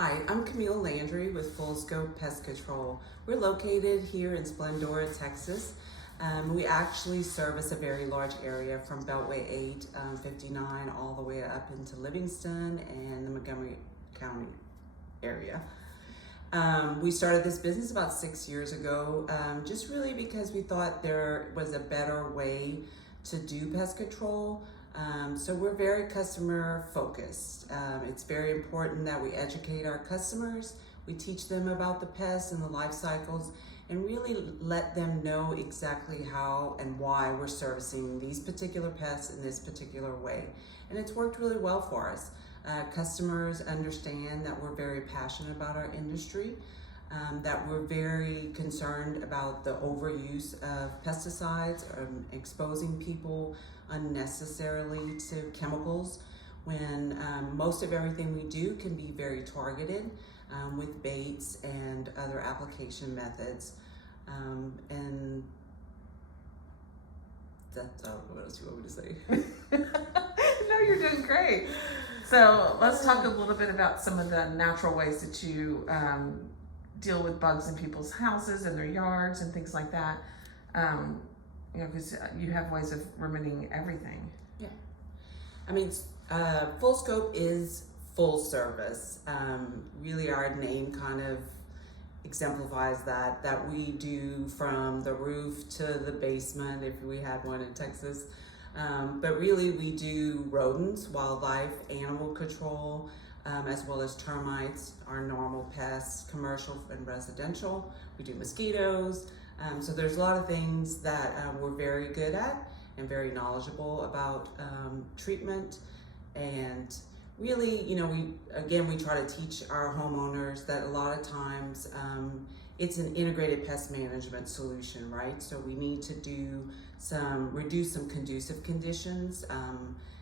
Hi, I'm Camille Landry with FullScope Pest Control. We're located here in Splendora, Texas. We actually service a very large area from Beltway 8, 59, all the way up into Livingston and the Montgomery County area. We started this business about 6 years ago, just really because we thought there was a better way to do pest control. So we're very customer focused. It's very important that we educate our customers. We teach them about the pests and the life cycles and really let them know exactly how and why we're servicing these particular pests in this particular way. And it's worked really well for us. Customers understand that we're very passionate about our industry, that we're very concerned about the overuse of pesticides, exposing people unnecessarily to chemicals when most of everything we do can be very targeted with baits and other application methods. And that's what else you want me to say? No, you're doing great. So let's talk a little bit about some of the natural ways that you deal with bugs in people's houses and their yards and things like that. Because you have ways of remedying everything. Yeah. I mean, FullScope is full service. Really our name kind of exemplifies that we do from the roof to the basement if we had one in Texas. But really we do rodents, wildlife, animal control, as well as termites, our normal pests, commercial and residential. We do mosquitoes. So there's a lot of things that we're very good at and very knowledgeable about treatment. And really, we try to teach our homeowners that a lot of times it's an integrated pest management solution, right? So we need to reduce some conducive conditions,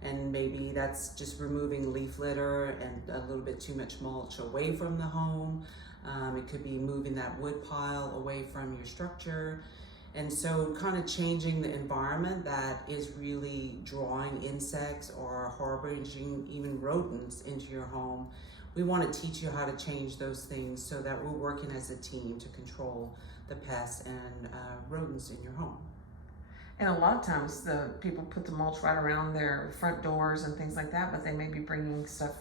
and maybe that's just removing leaf litter and a little bit too much mulch away from the home. It could be moving that wood pile away from your structure. And so kind of changing the environment that is really drawing insects or harboring even rodents into your home. We want to teach you how to change those things so that we're working as a team to control the pests and rodents in your home. And a lot of times the people put the mulch right around their front doors and things like that, but they may be bringing stuff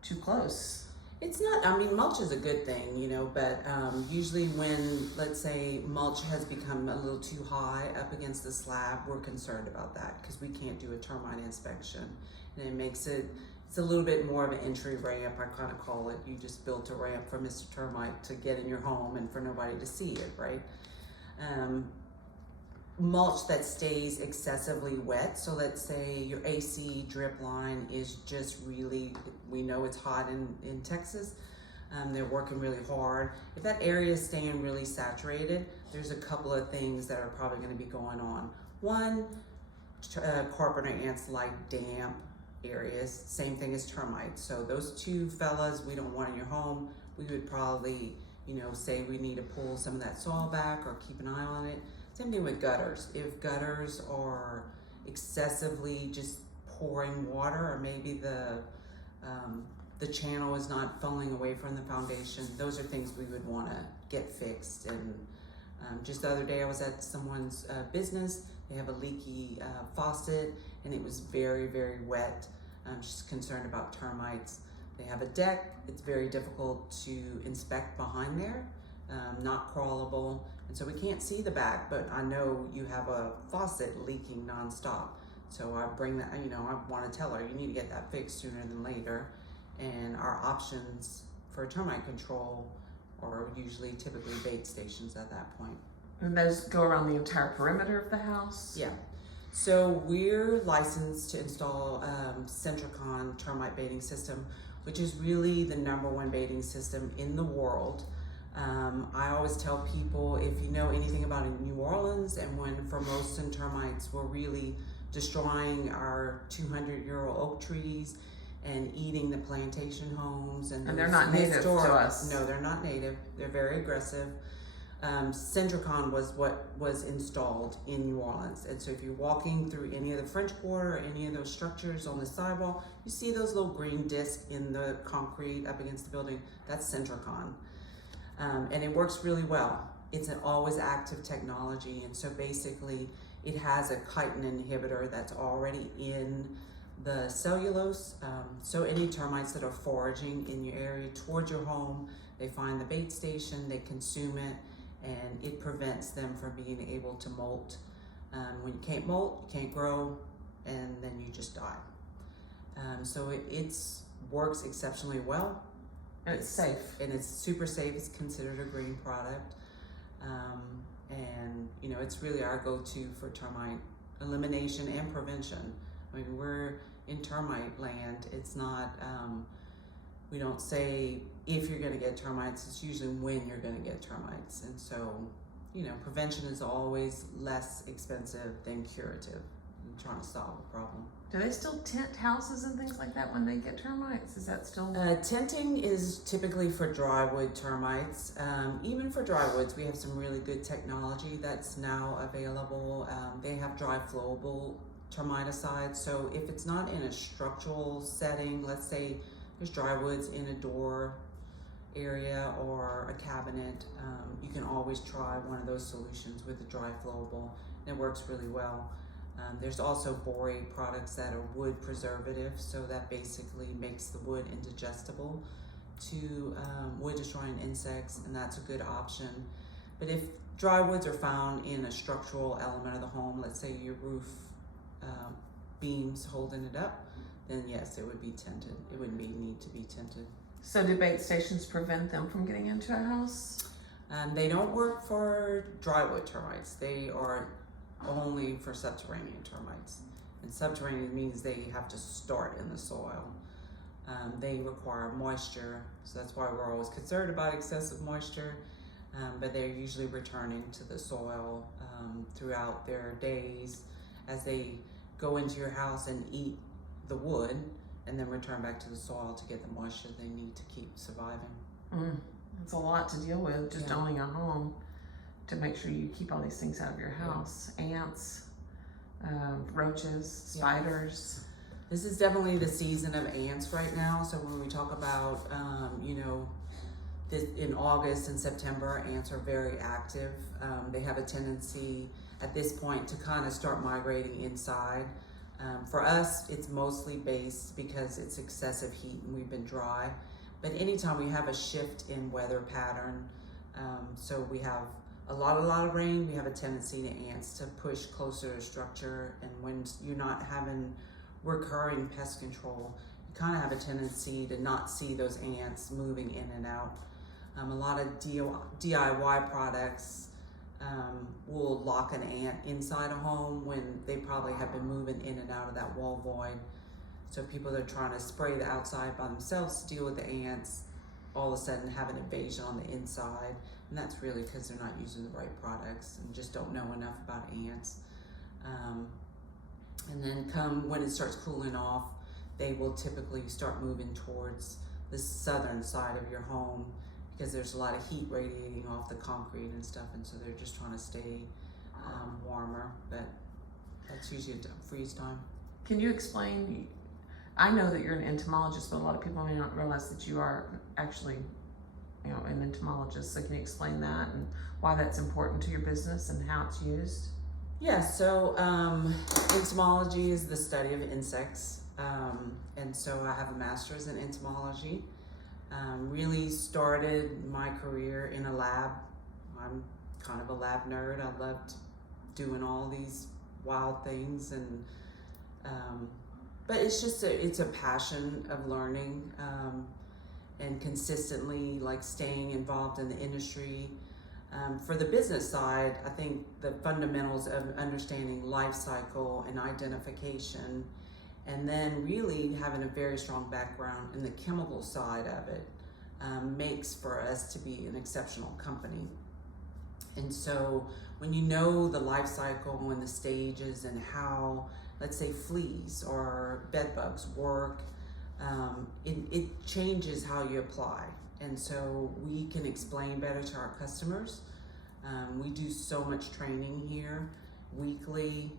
too close. It's not, mulch is a good thing, but usually when, let's say, mulch has become a little too high up against the slab, we're concerned about that because we can't do a termite inspection. And it makes it's a little bit more of an entry ramp, I kind of call it. You just built a ramp for Mr. Termite to get in your home and for nobody to see it, right? Mulch that stays excessively wet. So let's say your AC drip line is just really, we know it's hot in Texas. They're working really hard. If that area is staying really saturated, there's a couple of things that are probably going to be going on. One, carpenter ants like damp areas, same thing as termites. So those two fellas we don't want in your home. We would probably, say we need to pull some of that soil back or keep an eye on it. Same thing with gutters. If gutters are excessively just pouring water, or maybe the channel is not funneling away from the foundation, those are things we would want to get fixed. And just the other day I was at someone's business. They have a leaky faucet and it was very, very wet. She's concerned about termites. They have a deck. It's very difficult to inspect behind there, not crawlable. And so we can't see the back, but I know you have a faucet leaking nonstop. So I bring that, I want to tell her, you need to get that fixed sooner than later. And our options for termite control are typically bait stations at that point. And those go around the entire perimeter of the house? Yeah. So we're licensed to install Centricon termite baiting system, which is really the #1 baiting system in the world. I always tell people, if you know anything about New Orleans and when Formosan termites were really destroying our 200-year-old oak trees and eating the plantation homes. And they're not native to us. No, they're not native. They're very aggressive. Centricon was what was installed in New Orleans. And so if you're walking through any of the French Quarter or any of those structures on the sidewalk, you see those little green discs in the concrete up against the building. That's Centricon. And it works really well. It's an always active technology. And so basically it has a chitin inhibitor that's already in the cellulose. So any termites that are foraging in your area towards your home, they find the bait station, they consume it, and it prevents them from being able to molt. When you can't molt, you can't grow, and then you just die. So it works exceptionally well. And it's safe. And it's super safe. It's considered a green product. And you know, it's really our go-to for termite elimination and prevention. I mean, we're in termite land. It's not, we don't say if you're gonna get termites, it's usually when you're gonna get termites. And so, you know, prevention is always less expensive than curative in trying to solve a problem. Do they still tent houses and things like that when they get termites? Is that still? Tenting is typically for drywood termites. Even for drywoods, we have some really good technology that's now available. They have dry flowable termiticides. So if it's not in a structural setting, let's say there's drywoods in a door area or a cabinet, you can always try one of those solutions with the dry flowable, and it works really well. There's also borate products that are wood preservatives, so that basically makes the wood indigestible to wood destroying insects, and that's a good option. But if dry woods are found in a structural element of the home, let's say your roof beams holding it up, then yes, it would be tented. It wouldn't need to be tented. So do bait stations prevent them from getting into a house? They don't work for drywood termites. They are only for subterranean termites. And subterranean means they have to start in the soil. They require moisture, so that's why we're always concerned about excessive moisture. But they're usually returning to the soil throughout their days as they go into your house and eat the wood and then return back to the soil to get the moisture they need to keep surviving. It's a lot to deal with, just Yeah. owning a home, to make sure you keep all these things out of your house. Ants, roaches, spiders. This is definitely the season of ants right now. So when we talk about, you know, in August and September, ants are very active. They have a tendency at this point to kind of start migrating inside. For us, it's mostly based because it's excessive heat and we've been dry. But anytime we have a shift in weather pattern, so we have a lot of rain, we have a tendency to ants to push closer to structure. And when you're not having recurring pest control, you kind of have a tendency to not see those ants moving in and out. A lot of DIY products will lock an ant inside a home when they probably have been moving in and out of that wall void. So people that are trying to spray the outside by themselves to deal with the ants, all of a sudden have an invasion on the inside. And that's really because they're not using the right products and just don't know enough about ants. And then when it starts cooling off, they will typically start moving towards the southern side of your home because there's a lot of heat radiating off the concrete and stuff, and so they're just trying to stay warmer, but that's usually a freeze time. Can you explain, I know that you're an entomologist, but a lot of people may not realize that you are actually, you know, an entomologist. So can you explain that and why that's important to your business and how it's used? Yeah, so entomology is the study of insects, and so I have a master's in entomology. Really started my career in a lab. I'm kind of a lab nerd. I loved doing all these wild things, and but it's just it's a passion of learning and consistently like staying involved in the industry. For the business side, I think the fundamentals of understanding life cycle and identification, and then really having a very strong background in the chemical side of it makes for us to be an exceptional company. And so when you know the life cycle and the stages and how, let's say, fleas or bed bugs work, it changes how you apply. And so we can explain better to our customers We do so much training here weekly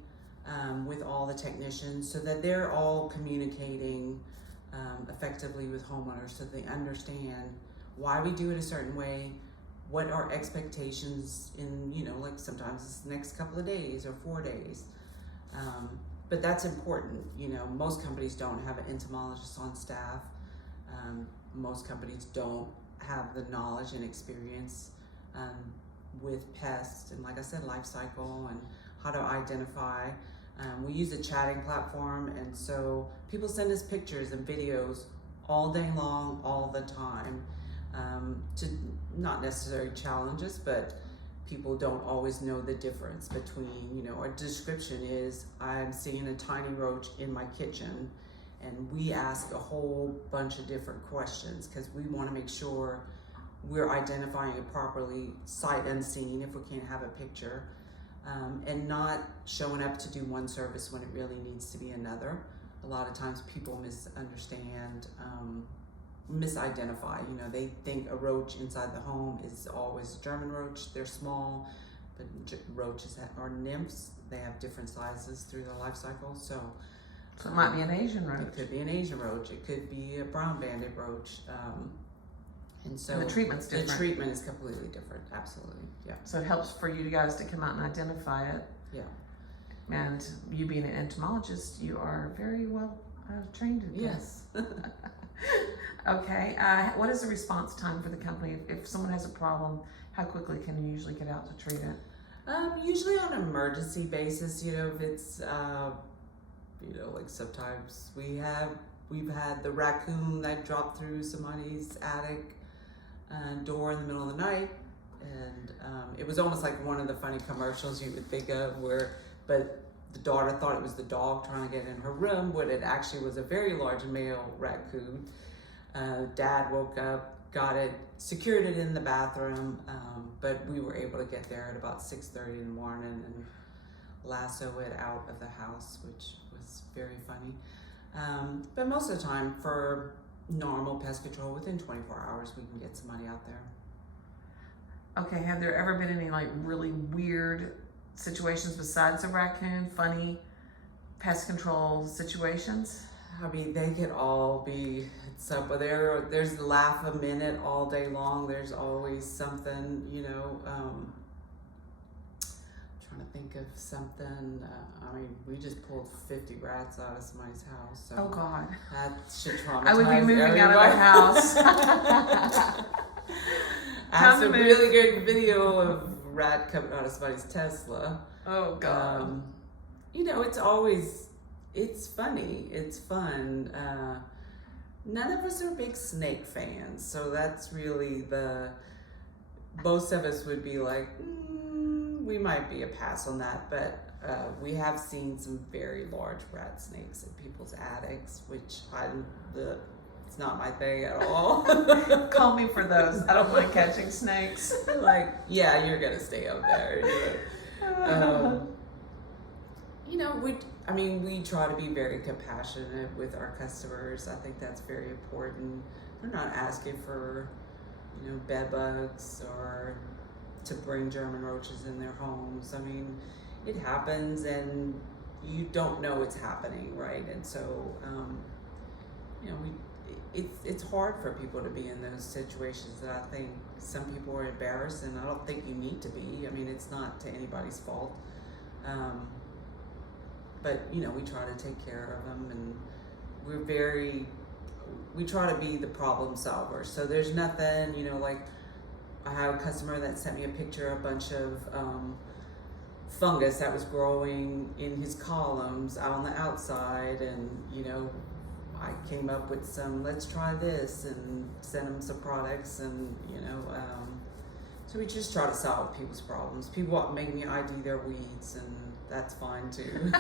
with all the technicians so that they're all communicating effectively with homeowners so they understand why we do it a certain way, what our expectations in, like sometimes it's the next couple of days or 4 days. But that's important. Most companies don't have an entomologist on staff. Most companies don't have the knowledge and experience with pests and, like I said, life cycle and how to identify. We use a chatting platform, and so people send us pictures and videos all day long, all the time, to not necessarily challenge us, but people don't always know the difference between, our description is, I'm seeing a tiny roach in my kitchen, and we ask a whole bunch of different questions because we want to make sure we're identifying it properly, sight unseen if we can't have a picture, and not showing up to do one service when it really needs to be another. A lot of times people misunderstand, misidentify. They think a roach inside the home is always a German roach. They're small, but roaches are nymphs. They have different sizes through the life cycle. So it might be an Asian roach. It could be an Asian roach. It could be a brown banded roach. And so the treatment's different. The treatment is completely different. Absolutely. Yeah. So it helps for you guys to come out and identify it. Yeah. And you being an entomologist, you are very well trained in Yes. Okay. What is the response time for the company? If someone has a problem, how quickly can you usually get out to treat it? Usually on an emergency basis, if it's, like sometimes we've had the raccoon that dropped through somebody's attic door in the middle of the night. And it was almost like one of the funny commercials you would think of but the daughter thought it was the dog trying to get in her room, when it actually was a very large male raccoon. Dad woke up, got it, secured it in the bathroom, but we were able to get there at about 6:30 in the morning and lasso it out of the house, which was very funny. But most of the time, for normal pest control, within 24 hours, we can get somebody out there. Okay, have there ever been any really weird situations besides a raccoon, funny pest control situations? I mean, they could all be but there's laugh a minute all day long. There's always something, I'm trying to think of something. We just pulled 50 rats out of somebody's house. So oh God. That should traumatize I would be moving everybody. out of their house. I have some really good video of rat coming out of somebody's Tesla. Oh God. It's funny. It's fun. None of us are big snake fans, so that's really most of us would be like, we might be a pass on that, but we have seen some very large rat snakes in people's attics, which it's not my thing at all. Call me for those. I don't like catching snakes. Yeah, you're gonna stay up there. We try to be very compassionate with our customers. I think that's very important. They're not asking for, bed bugs or to bring German roaches in their homes. It happens and you don't know it's happening, right? And so, it's hard for people to be in those situations that I think some people are embarrassed, and I don't think you need to be. It's not to anybody's fault. But, we try to take care of them, and we try to be the problem solver. So there's nothing, I have a customer that sent me a picture of a bunch of fungus that was growing in his columns out on the outside, and, I came up with let's try this, and sent him some products, and, so we just try to solve people's problems. People want to make me ID their weeds, and that's fine too.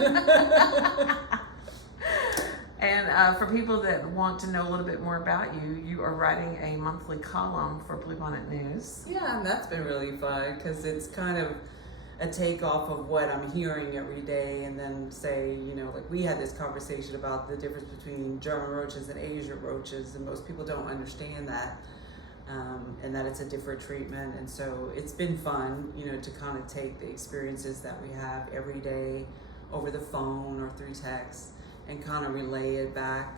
And for people that want to know a little bit more about you, you are writing a monthly column for Bluebonnet News. Yeah, and that's been really fun because it's kind of a takeoff of what I'm hearing every day, and then say, we had this conversation about the difference between German roaches and Asian roaches, and most people don't understand that. and that it's a different treatment. And so it's been fun, to kind of take the experiences that we have every day over the phone or through text and kind of relay it back,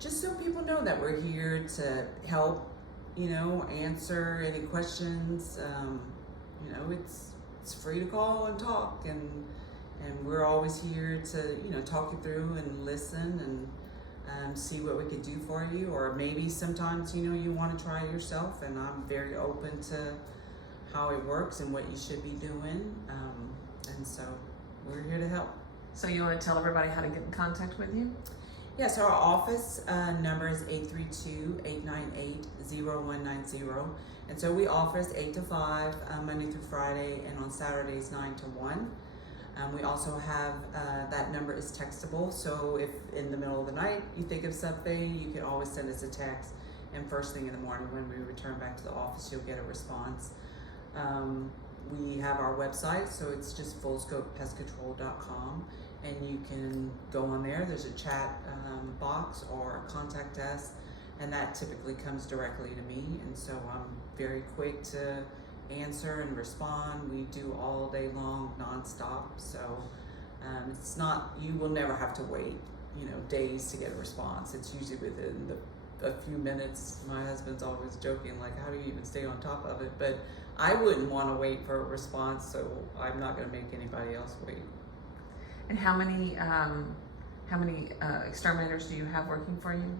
just so people know that we're here to help, answer any questions. It's free to call and talk, and we're always here to, talk you through and listen and see what we could do for you. Or maybe sometimes, you want to try it yourself, and I'm very open to how it works and what you should be doing. And so we're here to help. So you want to tell everybody how to get in contact with you? Yes, our office number is 832-898-0190. And so we office 8 to 5, Monday through Friday, and on Saturdays 9 to 1. We also have, that number is textable, so if in the middle of the night you think of something, you can always send us a text, and first thing in the morning when we return back to the office, you'll get a response. We have our website, so it's just FullScopePestControl.com, and you can go on there. There's a chat box or contact us, and that typically comes directly to me, and so I'm very quick to answer and respond. We do all day long, nonstop, so it's not, you will never have to wait, days to get a response. It's usually within a few minutes. My husband's always joking, like, how do you even stay on top of it? But I wouldn't want to wait for a response, so I'm not going to make anybody else wait. And how many exterminators do you have working for you?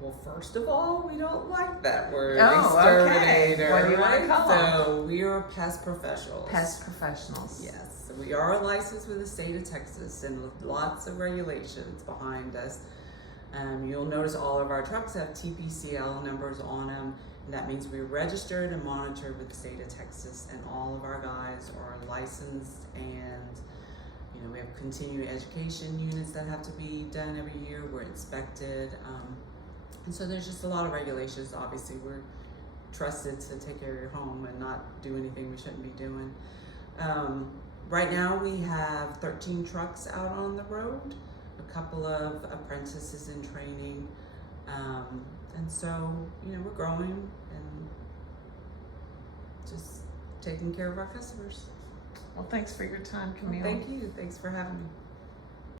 Well, first of all, we don't like that word, Oh, exterminator. okay. What do you want to call them? So we are pest professionals. Pest professionals. Yes, so we are licensed with the state of Texas, and with lots of regulations behind us. You'll notice all of our trucks have TPCL numbers on them, and that means we're registered and monitored with the state of Texas, and all of our guys are licensed, and we have continuing education units that have to be done every year. We're inspected, and so there's just a lot of regulations. Obviously, we're trusted to take care of your home and not do anything we shouldn't be doing. Right now we have 13 trucks out on the road, a couple of apprentices in training, and so we're growing and just taking care of our customers. Well, thanks for your time, Camille. Well, thank you. Thanks for having me.